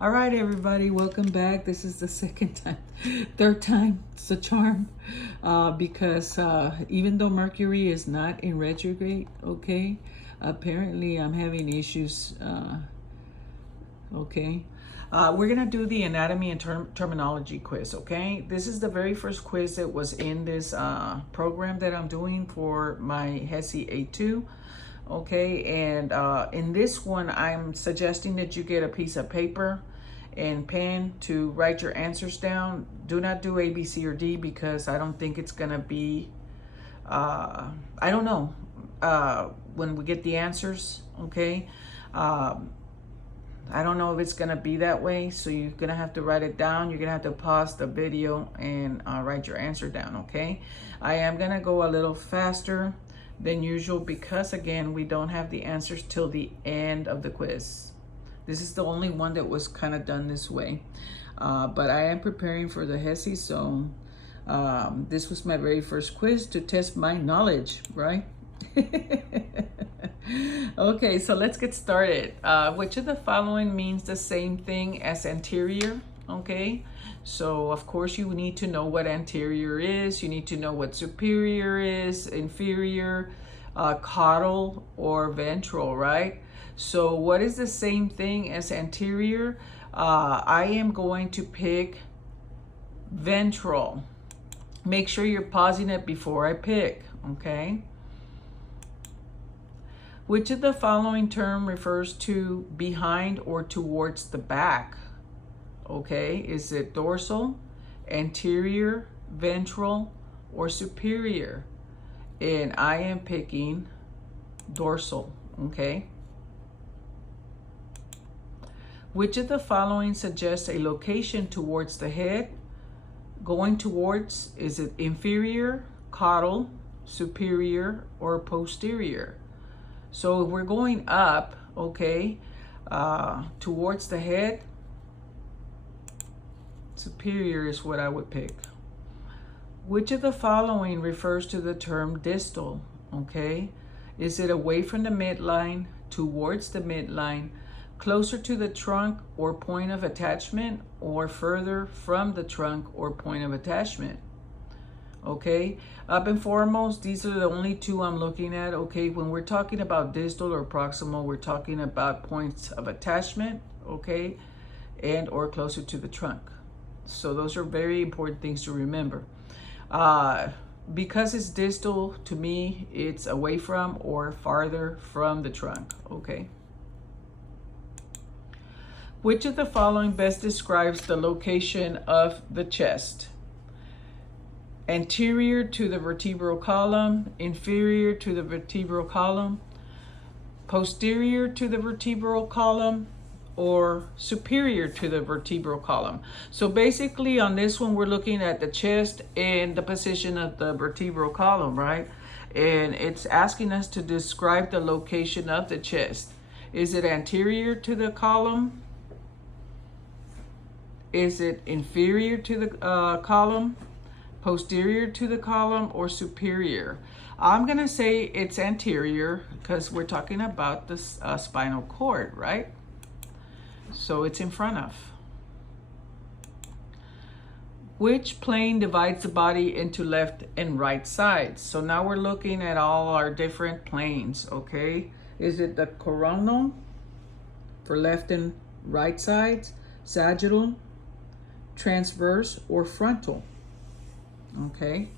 All right, everybody, welcome back. This is the second time, third time. It's a charm because even though Mercury is not in retrograde, okay, apparently I'm having issues. Okay, we're gonna do the anatomy and terminology quiz. Okay, this is the very first quiz that was in this program that I'm doing for my Hesi A2. Okay, and in this one I'm suggesting that you get a piece of paper and pen to write your answers down. Do not do A, B, C, or D because I don't think it's gonna be I don't know when we get the answers. Okay, I don't know if it's gonna be that way, so you're gonna have to write it down. You're gonna have to pause the video and write your answer down. Okay, I am gonna go a little faster than usual because again we don't have the answers till the end of the quiz. This is the only one that was kind of done this way, but I am preparing for the Hesi, so this was my very first quiz to test my knowledge, right? Okay, so let's get started. Which of the following means the same thing as anterior? Okay, so of course you need to know what anterior is. You need to know what superior is, inferior, caudal, or ventral, right? So what is the same thing as anterior? I am going to pick ventral. Make sure you're pausing it before I pick, okay? Which of the following term refers to behind or towards the back? Okay, is it dorsal, anterior, ventral, or superior? And I am picking dorsal, okay? Which of the following suggests a location towards the head? Going towards, is it inferior, caudal, superior, or posterior? So if we're going up, okay, towards the head, superior is what I would pick. Which of the following refers to the term distal? Okay, is it away from the midline, towards the midline, closer to the trunk or point of attachment, or further from the trunk or point of attachment? Okay, up and foremost, these are the only two I'm looking at. Okay, when we're talking about distal or proximal, we're talking about points of attachment, okay, and or closer to the trunk. So those are very important things to remember. Because it's distal, to me, it's away from or farther from the trunk, okay? Which of the following best describes the location of the chest? Anterior to the vertebral column, inferior to the vertebral column, posterior to the vertebral column, or superior to the vertebral column. So basically on this one, we're looking at the chest and the position of the vertebral column, right? And it's asking us to describe the location of the chest. Is it anterior to the column? Is it inferior to the column? Posterior to the column, or superior? I'm gonna say it's anterior because we're talking about the spinal cord, right? So it's in front of. Which plane divides the body into left and right sides? So now we're looking at all our different planes, okay? Is it the coronal for left and right sides, sagittal, transverse, or frontal? Okay,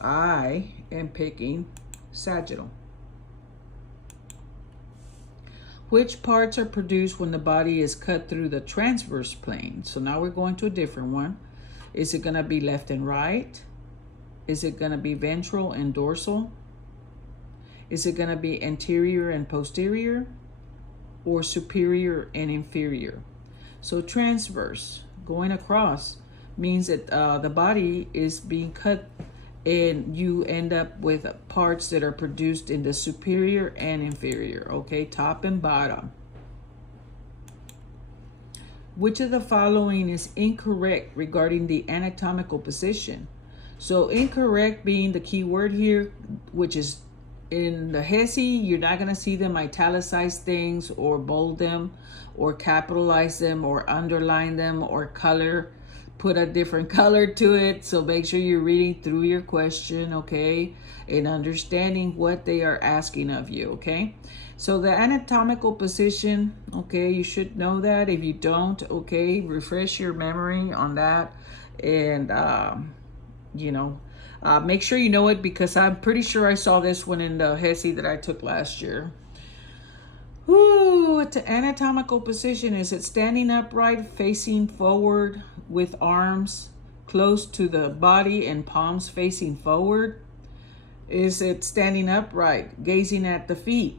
I am picking sagittal. Which parts are produced when the body is cut through the transverse plane? So now we're going to a different one. Is it going to be left and right? Is it going to be ventral and dorsal? Is it going to be anterior and posterior? Or superior and inferior? So transverse, going across, means that the body is being cut and you end up with parts that are produced in the superior and inferior, okay, top and bottom. Which of the following is incorrect regarding the anatomical position? So incorrect being the key word here, which is In the Hesi, you're not going to see them italicize things or bold them or capitalize them or underline them or put a different color to it. So make sure you're reading through your question, okay, and understanding what they are asking of you, okay? So the anatomical position, okay, you should know that. If you don't, okay, refresh your memory on that. And, make sure you know it, because I'm pretty sure I saw this one in the Hesi that I took last year. Ooh, it's an anatomical position. Is it standing upright, facing forward with arms close to the body and palms facing forward? Is it standing upright, gazing at the feet,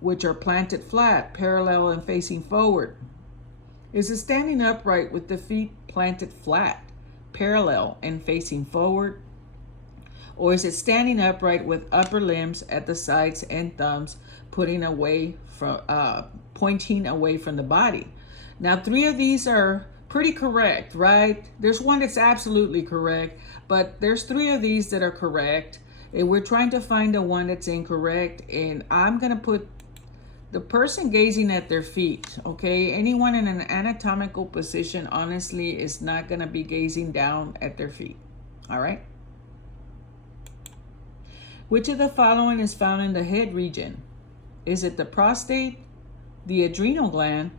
which are planted flat, parallel and facing forward? Is it standing upright with the feet planted flat, parallel and facing forward? Or is it standing upright with upper limbs at the sides and thumbs pointing away from the body? Now, 3 of these are pretty correct, right? There's one that's absolutely correct, but there's 3 of these that are correct, and we're trying to find the one that's incorrect. And I'm going to put the person gazing at their feet, okay? Anyone in an anatomical position, honestly, is not going to be gazing down at their feet, all right? Which of the following is found in the head region? Is it the prostate, the adrenal gland,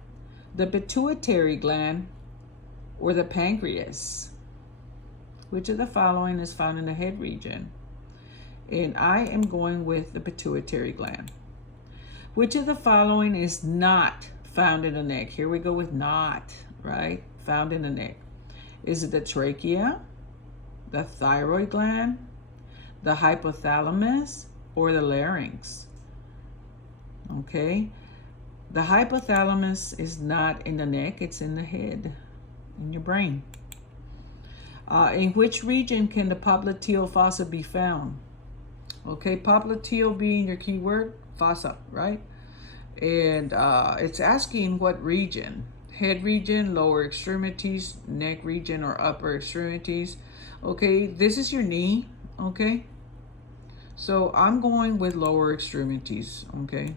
the pituitary gland, or the pancreas? Which of the following is found in the head region? And I am going with the pituitary gland. Which of the following is not found in the neck? Here we go with not, right? Found in the neck. Is it the trachea, the thyroid gland, the hypothalamus, or the larynx? Okay, the hypothalamus is not in the neck, it's in the head, in your brain. In which region can the popliteal fossa be found? Okay, popliteal being your keyword, fossa, right? And it's asking what region. Head region, lower extremities, neck region, or upper extremities. Okay, this is your knee, okay? So I'm going with lower extremities, okay?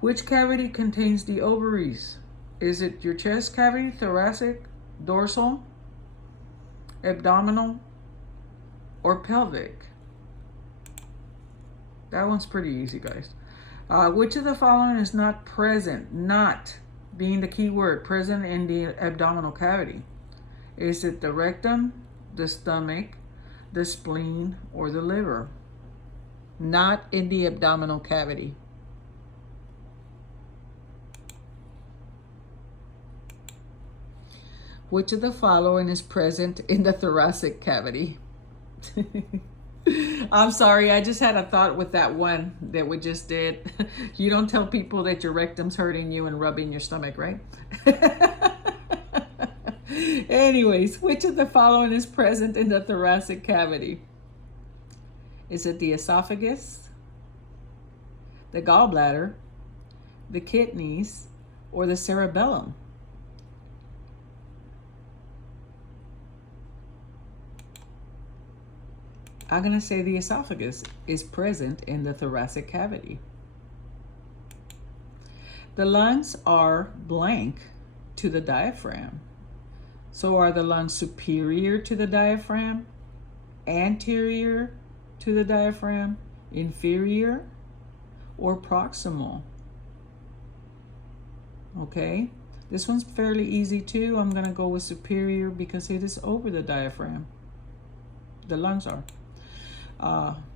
Which cavity contains the ovaries? Is it your chest cavity, thoracic, dorsal, abdominal, or pelvic? That one's pretty easy, guys. Which of the following is not present? Not being the key word, present in the abdominal cavity. Is it the rectum, the stomach, the spleen, or the liver? Not in the abdominal cavity. Which of the following is present in the thoracic cavity? I'm sorry, I just had a thought with that one that we just did. You don't tell people that your rectum's hurting you and rubbing your stomach, right? Anyways, which of the following is present in the thoracic cavity? Is it the esophagus, the gallbladder, the kidneys, or the cerebellum? I'm going to say the esophagus is present in the thoracic cavity. The lungs are blank to the diaphragm. So are the lungs superior to the diaphragm, anterior to the diaphragm, inferior, or proximal? Okay, this one's fairly easy too. I'm going to go with superior because it is over the diaphragm. The lungs are.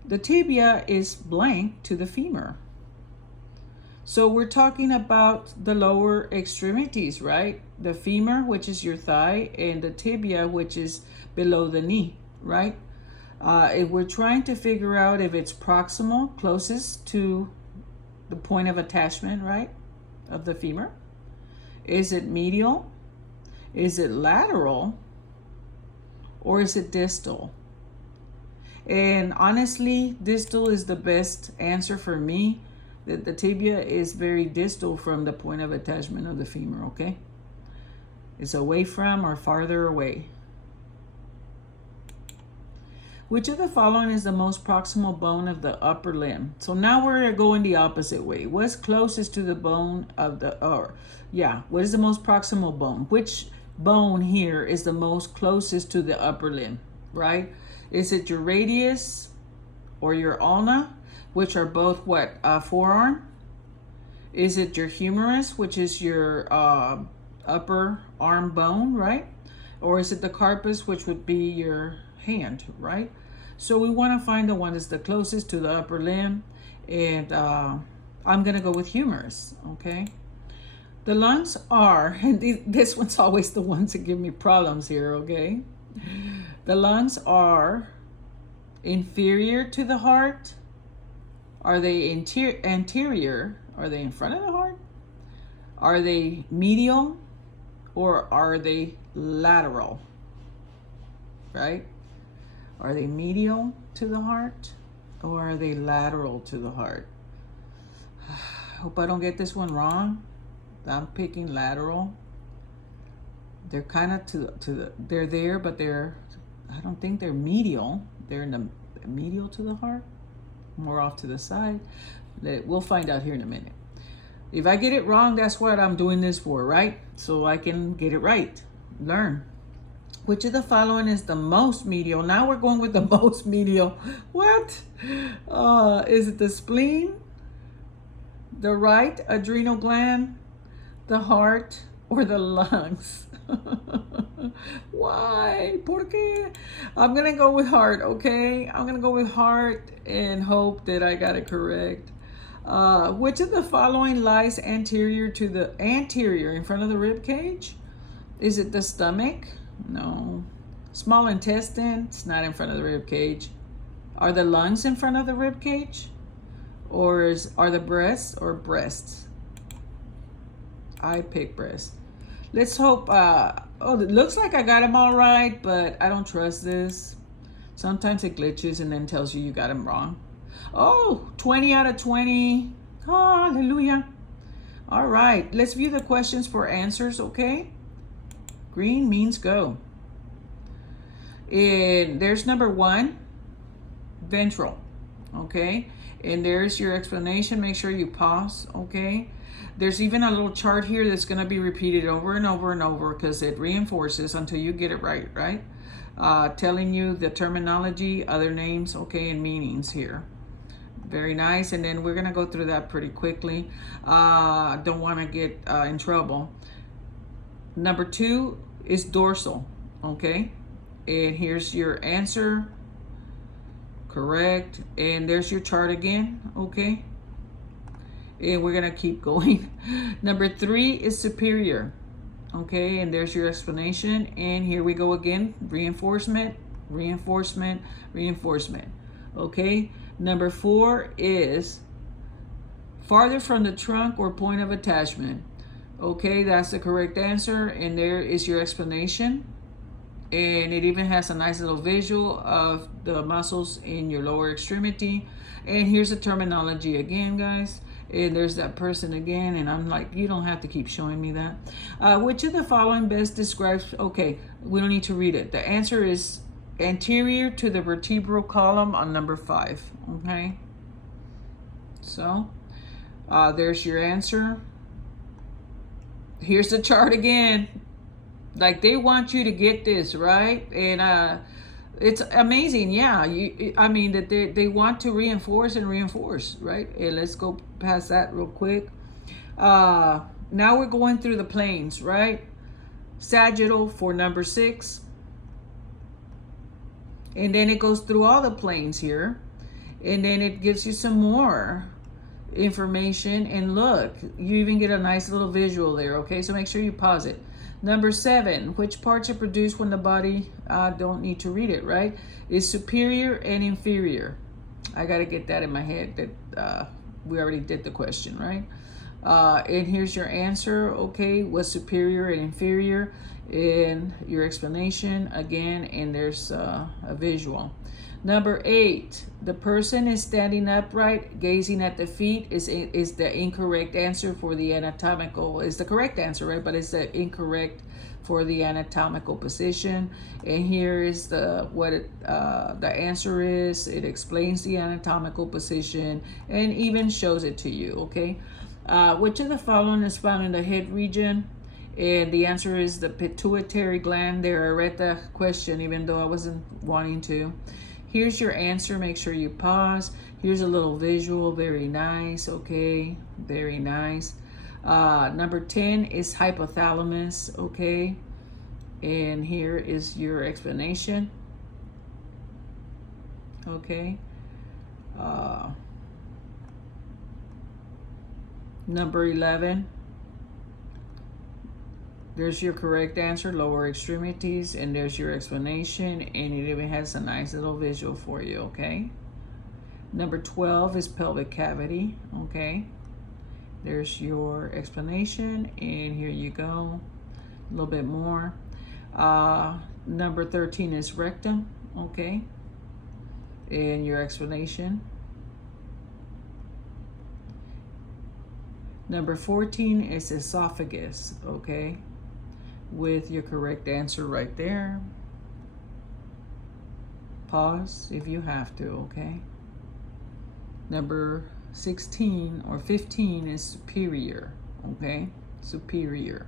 The tibia is blank to the femur. So we're talking about the lower extremities, right? The femur, which is your thigh, and the tibia, which is below the knee, right? If we're trying to figure out if it's proximal, closest to the point of attachment, right, of the femur. Is it medial? Is it lateral? Or is it distal? And honestly, distal is the best answer for me. That the tibia is very distal from the point of attachment of the femur, okay? It's away from or farther away. Which of the following is the most proximal bone of the upper limb? So now we're going the opposite way. What's closest to the bone of the, what is the most proximal bone? Which bone here is the most closest to the upper limb, right? Is it your radius or your ulna, which are both what, forearm? Is it your humerus, which is your upper arm bone, right? Or is it the carpus, which would be your hand, right? So we want to find the one that's the closest to the upper limb, and I'm going to go with humerus, okay? The lungs are, and this one's always the ones that give me problems here, okay? The lungs are inferior to the heart. Are they anterior? Are they in front of the heart? Are they medial? Or are they lateral? Right? Are they medial to the heart? Or are they lateral to the heart? Hope I don't get this one wrong. I'm picking lateral. They're kind of they're there, but I don't think they're medial. They're in the medial to the heart, more off to the side. We'll find out here in a minute. If I get it wrong, that's what I'm doing this for, right? So I can get it right, learn. Which of the following is the most medial? Now we're going with the most medial. What? Is it the spleen, the right adrenal gland, the heart, or the lungs? Why? ¿Por qué? I'm going to go with heart, okay? I'm going to go with heart and hope that I got it correct. Which of the following lies anterior in front of the rib cage? Is it the stomach? No. Small intestine? It's not in front of the rib cage. Are the lungs in front of the rib cage? Or are the breasts or breasts? I pick breast. Let's hope, it looks like I got them all right, but I don't trust this. Sometimes it glitches and then tells you got them wrong. Oh, 20 out of 20. Hallelujah. All right, let's view the questions for answers, okay? Green means go. And there's number 1, ventral, okay? And there's your explanation. Make sure you pause, okay? There's even a little chart here that's going to be repeated over and over and over because it reinforces until you get it right, right? Telling you the terminology, other names, okay, and meanings here. Very nice. And then we're going to go through that pretty quickly. Don't want to get in trouble. Number 2 is dorsal, okay? And here's your answer. Correct. And there's your chart again, okay? And we're going to keep going. Number 3 is superior, okay? And there's your explanation. And here we go again. Reinforcement, reinforcement, reinforcement, okay? Number 4 is farther from the trunk or point of attachment. Okay, that's the correct answer. And there is your explanation. And it even has a nice little visual of the muscles in your lower extremity. And here's the terminology again, guys. And there's that person again. And I'm like, you don't have to keep showing me that. Which of the following best describes, okay, we don't need to read it. The answer is anterior to the vertebral column on number 5, okay? So, there's your answer. Here's the chart again. Like, they want you to get this, right? And it's amazing, yeah. I mean, that they want to reinforce and reinforce, right? And let's go past that real quick. Now we're going through the planes, right? Sagittal for number 6. And then it goes through all the planes here. And then it gives you some more information. And look, you even get a nice little visual there, okay? So make sure you pause it. Number 7, which parts are produced when the body, don't need to read it, right? Is superior and inferior. I got to get that in my head that we already did the question, right? And here's your answer, okay? What's superior and inferior in your explanation again, and there's a visual. Number 8, the person is standing upright, gazing at the feet is the incorrect answer for the anatomical, is the correct answer, right? But it's the incorrect for the anatomical position. And here is the answer is. It explains the anatomical position and even shows it to you, okay? Which of the following is found in the head region? And the answer is the pituitary gland. There, I read the question even though I wasn't wanting to. Here's your answer. Make sure you pause. Here's a little visual. Very nice. Okay. Very nice. Number 10 is hypothalamus. Okay. And here is your explanation. Okay. Number 11. There's your correct answer, lower extremities, and there's your explanation, and it even has a nice little visual for you, okay? Number 12 is pelvic cavity, okay? There's your explanation, and here you go, a little bit more. Number 13 is rectum, okay? And your explanation. Number 14 is esophagus, okay? With your correct answer right there. Pause if you have to, okay? Number 16 or 15 is superior, okay? Superior.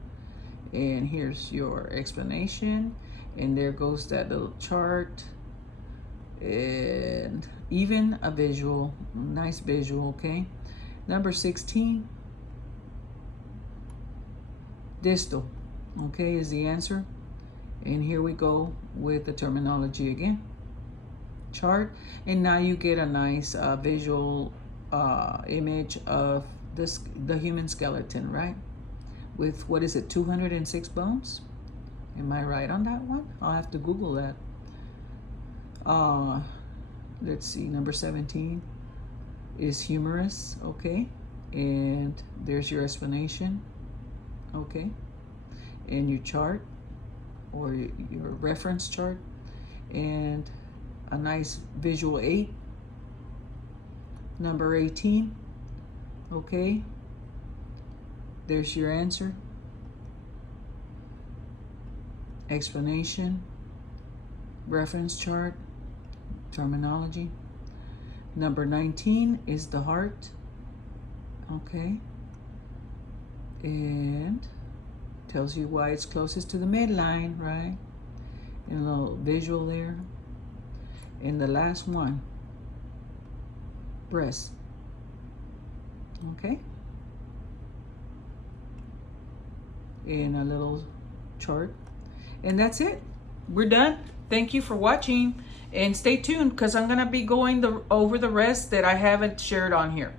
And here's your explanation. And there goes that little chart. And even a visual, nice visual, okay? Number 16, distal. Okay, is the answer. And here we go with the terminology again. Chart. And now you get a nice visual image of the human skeleton, right? With, what is it, 206 bones? Am I right on that one? I'll have to Google that. Let's see, number 17 is humerus, okay? And there's your explanation, okay? And your chart or your reference chart, and a nice visual 8. Number 18, okay? There's your answer, explanation, reference chart, terminology. Number 19 is the heart, okay? And tells you why it's closest to the midline, right? And a little visual there. And the last one, breast, okay? And a little chart. And that's it. We're done. Thank you for watching. And stay tuned because I'm going to be going over the rest that I haven't shared on here.